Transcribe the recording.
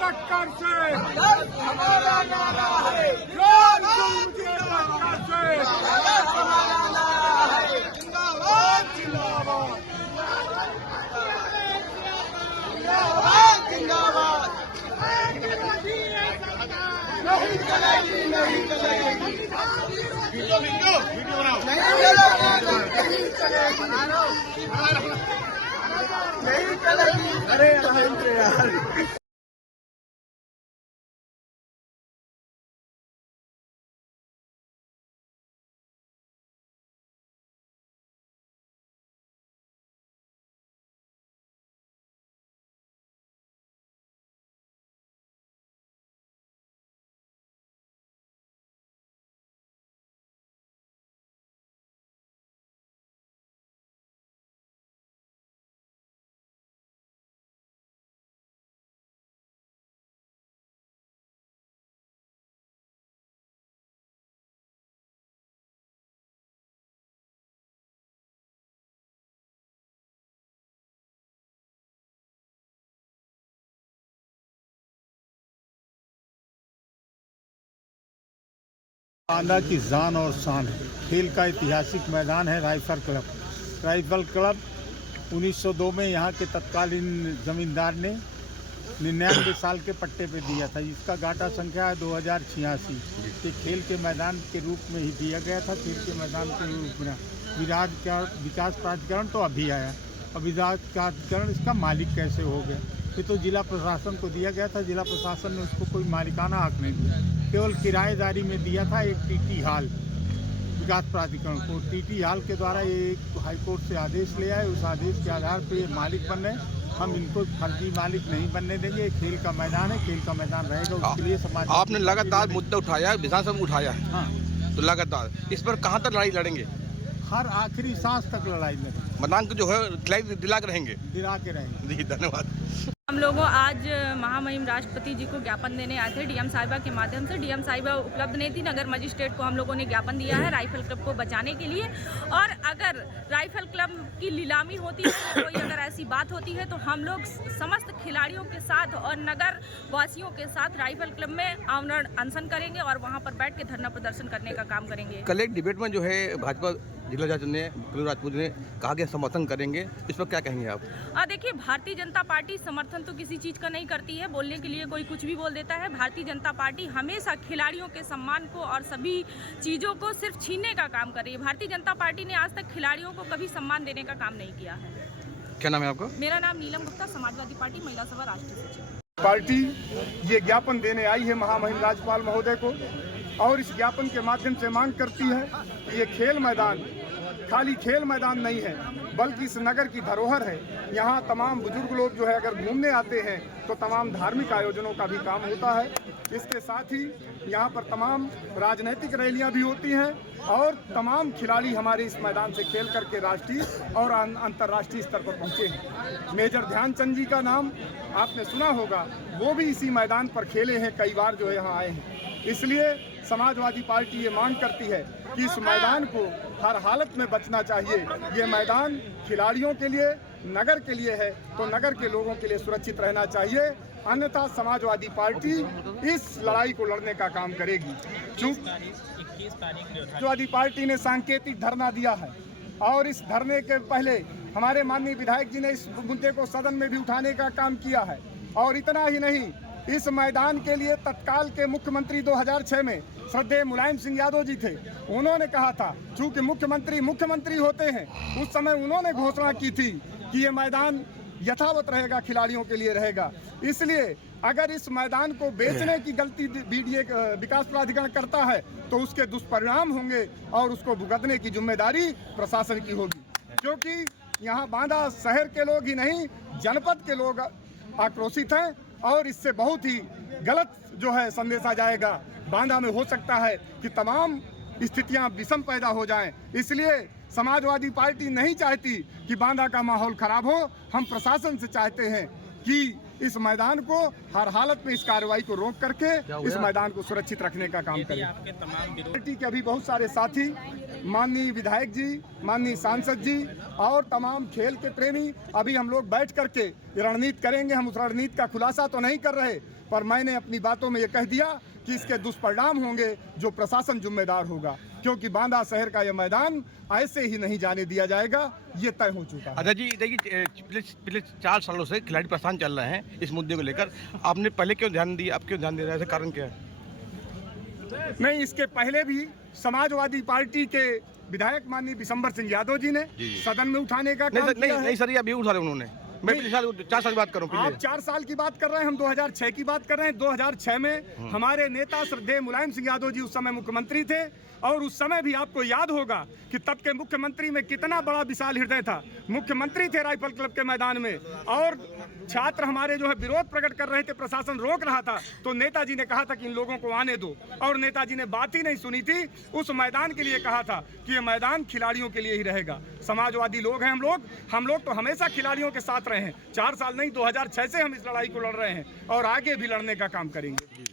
टक्कर से हमारा नारा है, हमारा नारा है, जिंदाबाद जिंदाबाद जिंदाबाद जिंदाबाद। नहीं चलेगी, नहीं चलेगी, वीडियो बनाओ, नहीं चलेगी, नहीं चलेगी। अरे यार बांदा की जान और शान है। खेल का ऐतिहासिक मैदान है राइफल क्लब। राइफल क्लब 1902 में यहाँ के तत्कालीन जमींदार ने 99 साल के पट्टे पे दिया था। इसका गाटा संख्या है 2086। ये खेल के मैदान के रूप में ही दिया गया था। खेल के मैदान के रूप में विकास प्राधिकरण तो अभी आया। अब विकास प्राधिकरण इसका मालिक कैसे हो गया? ये तो जिला प्रशासन को दिया गया था। जिला प्रशासन ने उसको कोई मालिकाना हक नहीं दिया, केवल किराएदारी में दिया था एक टीटी हाल विकास प्राधिकरण को। टीटी हाल के द्वारा ये हाईकोर्ट से आदेश ले आए। उस आदेश के आधार पर ये मालिक बन रहे। हम इनको फर्जी मालिक नहीं बनने देंगे। खेल का मैदान है, खेल का मैदान रहेगा। उसके लिए समाज आपने लगातार मुद्दा उठाया है, विधानसभा में उठाया है। हाँ, तो लगातार इस पर कहाँ तक लड़ाई लड़ेंगे? हर आखिरी सांस तक लड़ाई में मैदान को जो है दिला के रहेंगे। दिला के रहेंगे। जी धन्यवाद। हम लोगों आज महामहिम राष्ट्रपति जी को ज्ञापन देने आए थे। डीएम साहिबा के माध्यम से। डीएम साहिबा उपलब्ध नहीं थी। नगर मजिस्ट्रेट को हम लोगों ने ज्ञापन दिया है राइफल क्लब को बचाने के लिए। और अगर राइफल क्लब की नीलामी होती है, कोई अगर ऐसी बात होती है, तो हम लोग समस्त खिलाड़ियों के साथ और नगर वासियों के साथ राइफल क्लब में आवरण अनशन करेंगे और वहाँ पर बैठ के धरना प्रदर्शन करने का काम करेंगे। कल एक डिबेट में जो है भाजपा जिला जज ने राजपूत ने कहा कि समर्थन करेंगे, इस पर क्या कहेंगे आप? देखिए, भारतीय जनता पार्टी समर्थन तो किसी चीज़ का नहीं करती है। बोलने के लिए कोई कुछ भी बोल देता है। भारतीय जनता पार्टी हमेशा खिलाड़ियों के सम्मान को और सभी चीज़ों को सिर्फ छीनने का काम कर रही है। भारतीय जनता पार्टी ने आज तक खिलाड़ियों को कभी सम्मान देने का काम नहीं किया है। क्या नाम है आपका? मेरा नाम नीलम गुप्ता, समाजवादी पार्टी महिला सभा राष्ट्रीय सचिव। पार्टी ये ज्ञापन देने आई है महामहिम राज्यपाल महोदय को, और इस ज्ञापन के माध्यम से मांग करती है कि ये खेल मैदान खाली खेल मैदान नहीं है, बल्कि इस नगर की धरोहर है। यहाँ तमाम बुजुर्ग लोग जो है अगर घूमने आते हैं तो तमाम धार्मिक आयोजनों का भी काम होता है। इसके साथ ही यहाँ पर तमाम राजनीतिक रैलियाँ भी होती हैं और तमाम खिलाड़ी हमारे इस मैदान से खेल करके राष्ट्रीय और अंतर्राष्ट्रीय स्तर पर पहुँचे हैं। मेजर ध्यानचंद जी का नाम आपने सुना होगा, वो भी इसी मैदान पर खेले हैं, कई बार जो है यहाँ आए हैं। इसलिए समाजवादी पार्टी ये मांग करती है कि इस मैदान को हर हालत में बचना चाहिए। ये मैदान खिलाड़ियों के लिए, नगर के लिए है, तो नगर के लोगों के लिए सुरक्षित रहना चाहिए, अन्यथा समाजवादी पार्टी इस लड़ाई को लड़ने का काम करेगी। समाजवादी पार्टी ने सांकेतिक धरना दिया है और इस धरने के पहले हमारे माननीय विधायक जी ने इस मुद्दे को सदन में भी उठाने का काम किया है। और इतना ही नहीं, इस मैदान के लिए तत्काल के मुख्यमंत्री 2006 में श्रद्धेय मुलायम सिंह यादव जी थे। उन्होंने कहा था, चूंकि मुख्यमंत्री होते हैं, उस समय उन्होंने घोषणा की थी कि ये मैदान यथावत रहेगा, खिलाड़ियों के लिए रहेगा। इसलिए अगर इस मैदान को बेचने की गलती विकास प्राधिकरण करता है तो उसके दुष्परिणाम होंगे और उसको भुगतने की जिम्मेदारी प्रशासन की होगी, क्योंकि यहाँ बांदा शहर के लोग ही नहीं, जनपद के लोग आक्रोशित हैं और इससे बहुत ही गलत जो है संदेश आ जाएगा। बांदा में हो सकता है कि तमाम स्थितियां विषम पैदा हो जाएं। इसलिए समाजवादी पार्टी नहीं चाहती कि बांदा का माहौल खराब हो। हम प्रशासन से चाहते हैं कि इस मैदान को हर हालत में इस कार्रवाई को रोक करके इस मैदान को सुरक्षित रखने का काम करें। पार्टी के अभी बहुत सारे साथी, माननीय विधायक जी, माननीय सांसद जी और तमाम खेल के प्रेमी, अभी हम लोग बैठ करके रणनीति करेंगे। हम उस रणनीति का खुलासा तो नहीं कर रहे, पर मैंने अपनी बातों में ये कह दिया कि इसके दुष्परिणाम होंगे जो प्रशासन जिम्मेदार होगा, क्योंकि बांदा शहर का यह मैदान ऐसे ही नहीं जाने दिया जाएगा, ये तय हो चुका है। अच्छा जी, देखिए पिछले 4 सालों से खिलाड़ी परेशान चल रहे हैं इस मुद्दे को लेकर। आपने पहले क्यों ध्यान दिया, अब क्यों ध्यान दे रहे हैं, कारण क्या है? नहीं, इसके पहले भी समाजवादी पार्टी के विधायक माननीय विशंबर सिंह यादव जी ने सदन में उठाने का काम किया है। नहीं सर, ये अभी उठा रहे उन्होंने। मैं पिछले साल 4 साल की बात करूं। आप 4 साल की बात कर रहे हैं, हम 2006 की बात कर रहे हैं। 2006 में हमारे नेता श्रद्धेय मुलायम सिंह यादव जी उस समय मुख्यमंत्री थे, और उस समय भी आपको याद होगा कि तब के मुख्यमंत्री में कितना बड़ा विशाल हृदय था। मुख्यमंत्री थे राइफल क्लब के मैदान में, और छात्र हमारे जो है विरोध प्रकट कर रहे थे, प्रशासन रोक रहा था, तो नेताजी ने कहा था कि इन लोगों को आने दो, और नेताजी ने बात ही नहीं सुनी थी। उस मैदान के लिए कहा था कि ये मैदान खिलाड़ियों के लिए ही रहेगा। समाजवादी लोग हैं हम लोग तो हमेशा खिलाड़ियों के साथ रहे हैं। 4 साल नहीं, 2006 से हम इस लड़ाई को लड़ रहे हैं और आगे भी लड़ने का काम करेंगे।